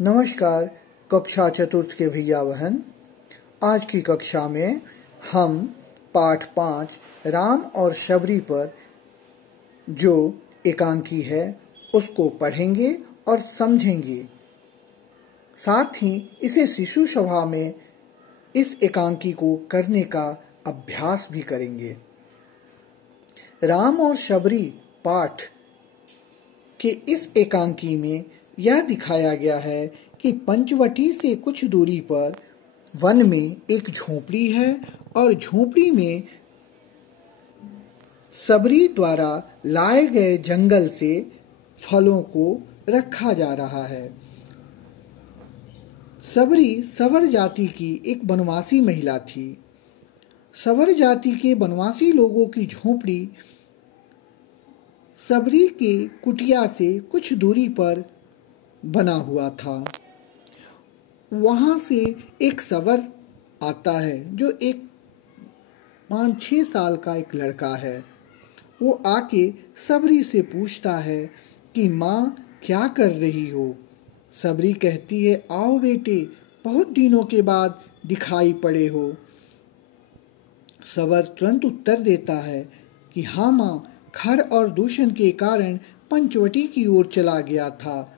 नमस्कार कक्षा चतुर्थ के भैया बहन। आज की कक्षा में हम पाठ 5 राम और शबरी पर जो एकांकी है उसको पढ़ेंगे और समझेंगे। साथ ही इसे शिशु सभा में इस एकांकी को करने का अभ्यास भी करेंगे। राम और शबरी पाठ के इस एकांकी में यह दिखाया गया है कि पंचवटी से कुछ दूरी पर वन में एक झोपड़ी है और झोपड़ी में शबरी द्वारा लाए गए जंगल से फलों को रखा जा रहा है। शबरी सवर जाति की एक वनवासी महिला थी। सवर जाति के वनवासी लोगों की झोपड़ी शबरी के कुटिया से कुछ दूरी पर बना हुआ था। वहां से एक सवर आता है जो एक 5-6 साल का एक लड़का है। वो आके शबरी से पूछता है कि माँ क्या कर रही हो। शबरी कहती है, आओ बेटे, बहुत दिनों के बाद दिखाई पड़े हो। सवर तुरंत उत्तर देता है कि हाँ माँ, खर और दूषण के कारण पंचवटी की ओर चला गया था।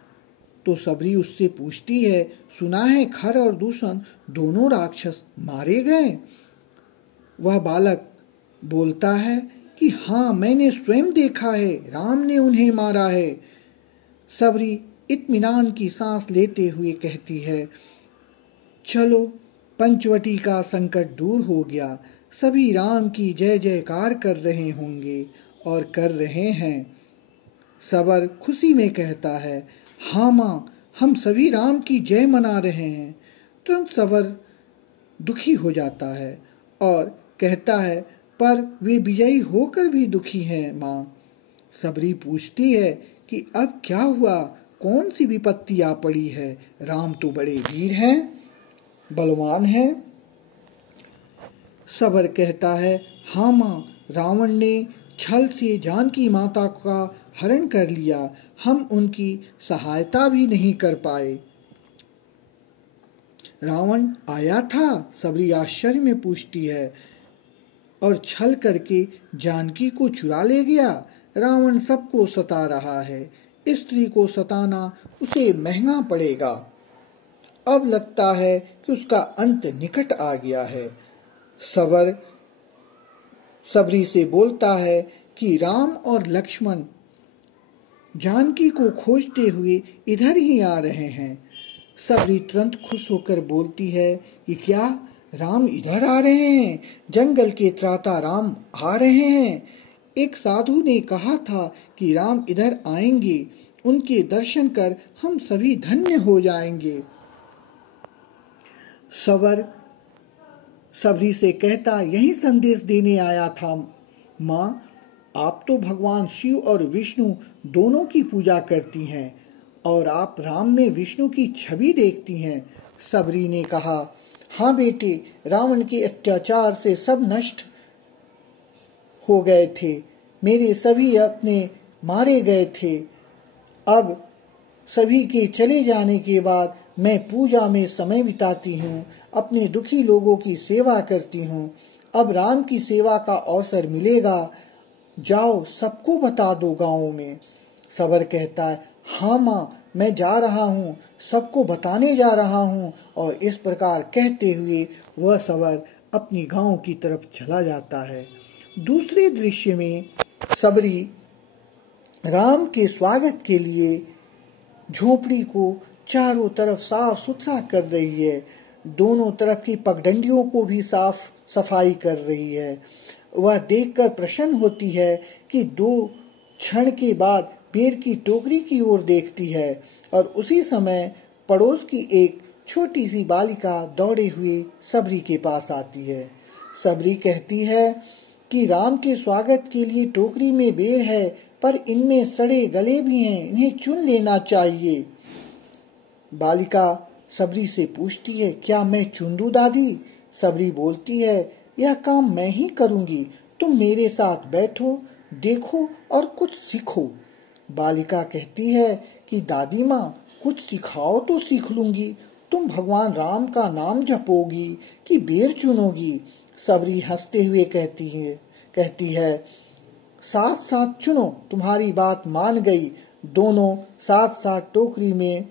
तो शबरी उससे पूछती है, सुना है खर और दूषण दोनों राक्षस मारे गए। वह बालक बोलता है कि हाँ, मैंने स्वयं देखा है, राम ने उन्हें मारा है। शबरी इत्मीनान की सांस लेते हुए कहती है, चलो, पंचवटी का संकट दूर हो गया। सभी राम की जय जयकार कर रहे होंगे और कर रहे हैं। सवर खुशी में कहता है, हाँ माँ, हम सभी राम की जय मना रहे हैं। तुरंत सवर दुखी हो जाता है और कहता है, पर वे विजयी होकर भी दुखी हैं माँ। शबरी पूछती है कि अब क्या हुआ, कौन सी विपत्ति आ पड़ी है। राम तो बड़े वीर हैं, बलवान हैं। सवर कहता है, हाँ माँ, रावण ने छल से जानकी माता का हरण कर लिया। हम उनकी सहायता भी नहीं कर पाए। रावण आया था, शबरी आश्चर्य में पूछती है, और छल करके जानकी को चुरा ले गया। रावण सबको सता रहा है। स्त्री को सताना उसे महंगा पड़ेगा। अब लगता है कि उसका अंत निकट आ गया है। सवर शबरी से बोलता है कि राम और लक्ष्मण जानकी को खोजते हुए इधर ही आ रहे हैं। शबरी तुरंत खुश होकर बोलती है कि क्या राम इधर आ रहे हैं? जंगल के त्राता राम आ रहे हैं। एक साधु ने कहा था कि राम इधर आएंगे, उनके दर्शन कर हम सभी धन्य हो जाएंगे। सवर शबरी से कहता, यही संदेश देने आया था माँ। आप तो भगवान शिव और विष्णु दोनों की पूजा करती हैं और आप राम में विष्णु की छवि देखती हैं। शबरी ने कहा, हाँ बेटे, रावण के अत्याचार से सब नष्ट हो गए थे। मेरे सभी अपने मारे गए थे। अब सभी के चले जाने के बाद मैं पूजा में समय बिताती हूँ, अपने दुखी लोगों की सेवा करती हूँ। अब राम की सेवा का अवसर मिलेगा। जाओ, सबको बता दो गाँव में। सवर कहता है, हाँ माँ, मैं जा रहा हूँ, सबको बताने जा रहा हूँ। और इस प्रकार कहते हुए वह सवर अपनी गांव की तरफ चला जाता है। दूसरे दृश्य में शबरी राम के स्वागत के लिए झोपड़ी को चारों तरफ साफ सुथरा कर रही है। दोनों तरफ की पगडंडियों को भी साफ सफाई कर रही है। वह देखकर प्रसन्न होती है कि 2 क्षण के बाद पेड़ की टोकरी की ओर देखती है और उसी समय पड़ोस की एक छोटी सी बालिका दौड़े हुए शबरी के पास आती है। शबरी कहती है कि राम के स्वागत के लिए टोकरी में बेर है, पर इनमें सड़े गले भी हैं, इन्हें चुन लेना चाहिए। बालिका शबरी से पूछती है, क्या मैं चुन दूं दादी? शबरी बोलती है, यह काम मैं ही करूंगी, तुम मेरे साथ बैठो, देखो और कुछ सीखो। बालिका कहती है कि दादी माँ, कुछ सिखाओ तो सीख लूंगी। तुम भगवान राम का नाम जपोगी कि बेर चुनोगी? सबरी हंसते हुए कहती है साथ साथ चुनो, तुम्हारी बात मान गई। दोनों साथ साथ टोकरी में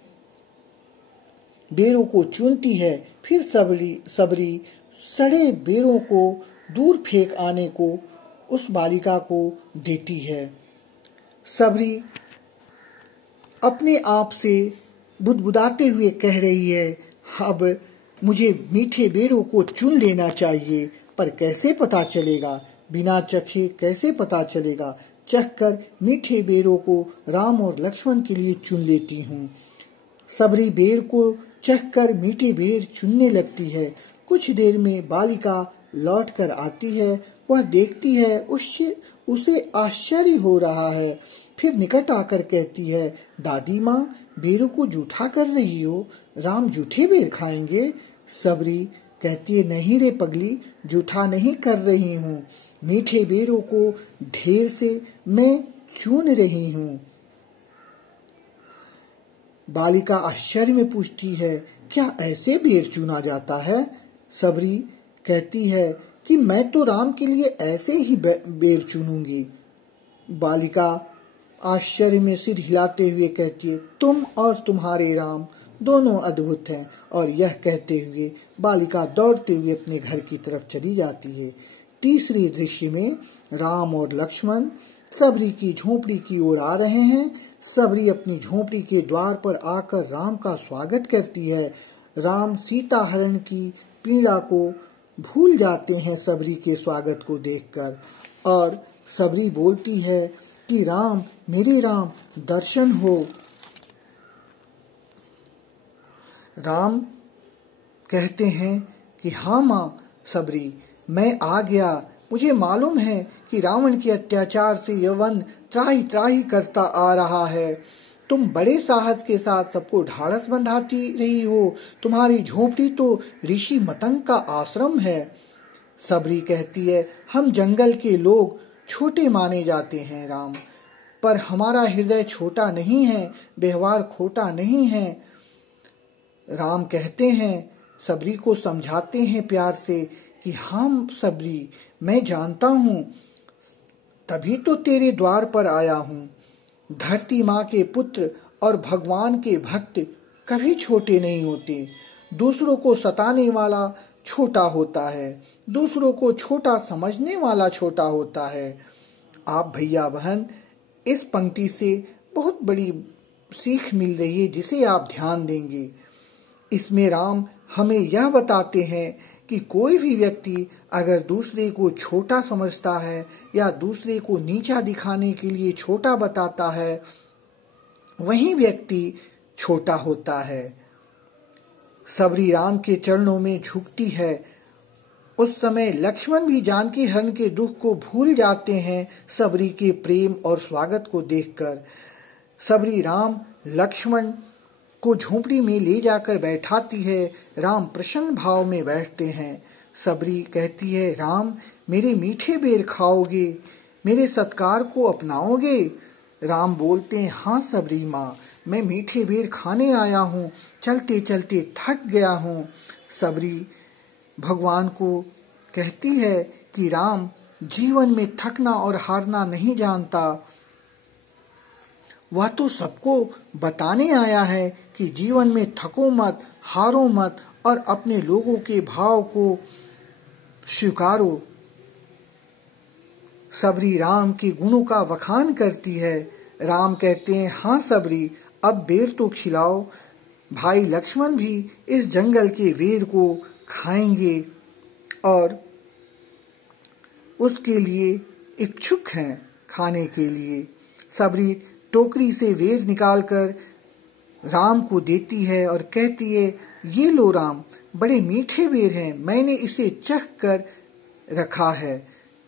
बेरों को चुनती है। फिर सबरी सड़े बेरों को दूर फेंक आने को उस बालिका को देती है। सबरी अपने आप से बुदबुदाते हुए कह रही है, अब मुझे मीठे बेरों को चुन लेना चाहिए, पर कैसे पता चलेगा? बिना चखे कैसे पता चलेगा? चखकर मीठे बेरों को राम और लक्ष्मण के लिए चुन लेती हूँ। सबरी बेर को चखकर मीठे बेर चुनने लगती है। कुछ देर में बालिका लौट कर आती है। वह देखती है उसे आश्चर्य हो रहा है। फिर निकट आकर कहती है, दादी माँ, बेरों को जूठा कर रही हो? राम जूठे बेर खाएंगे? सबरी कहती है, नहीं रे पगली, जूठा नहीं कर रही हूँ, मीठे बेरों को ढेर से मैं चुन रही हूँ। बालिका आश्चर्य में पूछती है, क्या ऐसे बेर चुना जाता है? सबरी कहती है कि मैं तो राम के लिए ऐसे ही बेर चुनूंगी। बालिका आश्चर्य में सिर हिलाते हुए कहती है, तुम और तुम्हारे राम दोनों अद्भुत हैं। और यह कहते हुए बालिका दौड़ते हुए अपने घर की तरफ चली जाती है। तीसरी दृश्य में राम और लक्ष्मण सबरी की झोपड़ी की ओर आ रहे हैं। सबरी अपनी झोपड़ी के द्वार पर आकर राम का स्वागत करती है। राम सीता हरण की पीड़ा को भूल जाते हैं सबरी के स्वागत को देखकर, और सबरी बोलती है कि राम, मेरे राम, दर्शन हो। राम कहते हैं कि हाँ माँ सबरी, मैं आ गया। मुझे मालूम है कि रावण के अत्याचार से यह वन त्राही त्राही करता आ रहा है। तुम बड़े साहस के साथ सबको ढाढ़स बंधाती रही हो। तुम्हारी झोपड़ी तो ऋषि मतंग का आश्रम है। सबरी कहती है, हम जंगल के लोग छोटे माने जाते हैं राम, पर हमारा हृदय छोटा नहीं है, व्यवहार खोटा नहीं है। राम कहते हैं, सबरी को समझाते हैं प्यार से कि हम सबरी, मैं जानता हूँ, तभी तो तेरे द्वार पर आया हूँ। धरती माँ के पुत्र और भगवान के भक्त कभी छोटे नहीं होते। दूसरों को सताने वाला छोटा होता है, दूसरों को छोटा समझने वाला छोटा होता है। आप भैया बहन, इस पंक्ति से बहुत बड़ी सीख मिल रही है जिसे आप ध्यान देंगे। इसमें राम हमें यह बताते हैं कि कोई भी व्यक्ति अगर दूसरे को छोटा समझता है या दूसरे को नीचा दिखाने के लिए छोटा बताता है, वही व्यक्ति छोटा होता है। सबरी राम के चरणों में झुकती है। उस समय लक्ष्मण भी जानकी हरण के दुख को भूल जाते हैं सबरी के प्रेम और स्वागत को देखकर। सबरी राम लक्ष्मण को झोपड़ी में ले जाकर बैठाती है। राम प्रसन्न भाव में बैठते हैं। सबरी कहती है, राम, मेरे मीठे बेर खाओगे? मेरे सत्कार को अपनाओगे? राम बोलते हैं, हाँ सबरी माँ, मैं मीठे बेर खाने आया हूँ, चलते चलते थक गया हूँ। सबरी भगवान को कहती है कि राम जीवन में थकना और हारना नहीं जानता। वह तो सबको बताने आया है कि जीवन में थको मत, हारो मत और अपने लोगों के भाव को स्वीकारो। सबरी राम के गुणों का वखान करती है। राम कहते हैं, हाँ सबरी, अब बेर तो खिलाओ। भाई लक्ष्मण भी इस जंगल के बेर को खाएंगे और उसके लिए इच्छुक हैं खाने के लिए। सबरी टोकरी से बेर निकालकर राम को देती है और कहती है, ये लो राम, बड़े मीठे बेर हैं, मैंने इसे चख कर रखा है।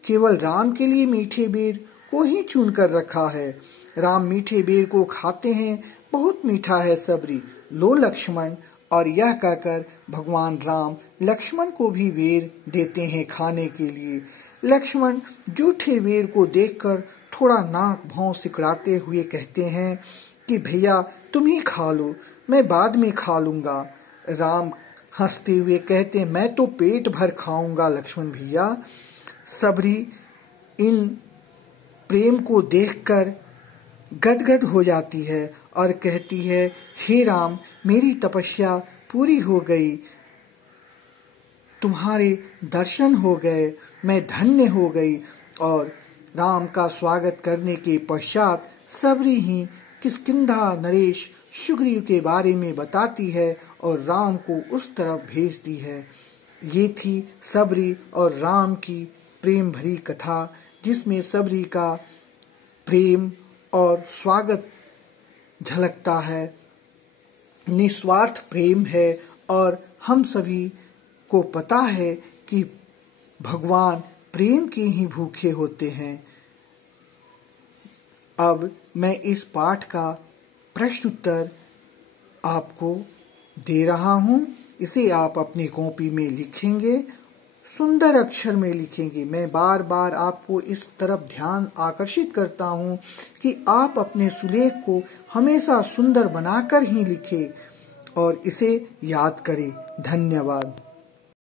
केवल राम के लिए मीठे बेर को ही चुन कर रखा है। राम मीठे बेर को खाते हैं, बहुत मीठा है सबरी, लो लक्ष्मण। और यह कहकर भगवान राम लक्ष्मण को भी बेर देते हैं खाने के लिए। लक्ष्मण जूठे बेर को देखकर थोड़ा नाक भौं सिकड़ाते हुए कहते हैं कि भैया तुम ही खा लो, मैं बाद में खा लूंगा। राम हंसते हुए कहते, मैं तो पेट भर खाऊंगा लक्ष्मण भैया। सबरी इन प्रेम को देखकर गदगद हो जाती है और कहती है, हे राम, मेरी तपस्या पूरी हो गई, तुम्हारे दर्शन हो गए, मैं धन्य हो गई। और राम का स्वागत करने के पश्चात सबरी ही किष्किंधा नरेश सुग्रीव के बारे में बताती है और राम को उस तरफ भेजती है। ये थी सबरी और राम की प्रेम भरी कथा, जिसमें सबरी का प्रेम और स्वागत झलकता है, निस्वार्थ प्रेम है। और हम सभी को पता है कि भगवान प्रेम के ही भूखे होते हैं। अब मैं इस पाठ का प्रश्न उत्तर आपको दे रहा हूँ। इसे आप अपनी कॉपी में लिखेंगे, सुंदर अक्षर में लिखेंगे। मैं बार बार आपको इस तरफ ध्यान आकर्षित करता हूँ कि आप अपने सुलेख को हमेशा सुंदर बनाकर ही लिखें और इसे याद करें। धन्यवाद।